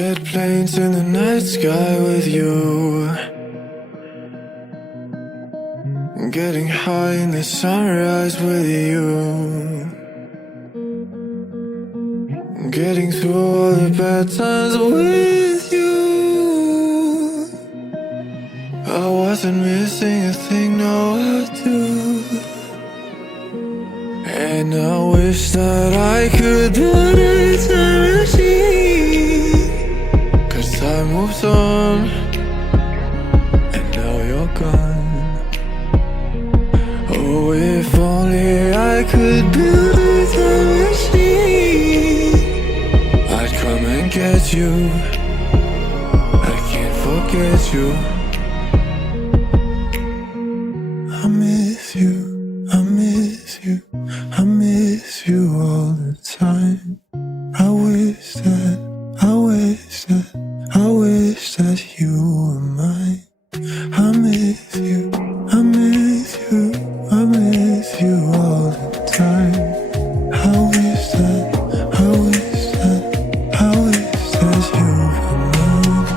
Jet planes in the night sky with you, getting high in the sunrise with you, getting through all the bad times with you. I wasn't missing a thing, no I do. And I wish that I could build a time machine, 'cause time moves on, and now you're gone. Oh, if only I could build a time machine, I'd come and get you. I can't forget you. I miss you, I miss you, I miss you all the time. I wish that, I wish that, I wish that you were mine. I miss you, I miss you, I miss you all the time. I wish that, I wish that, I wish that you were mine.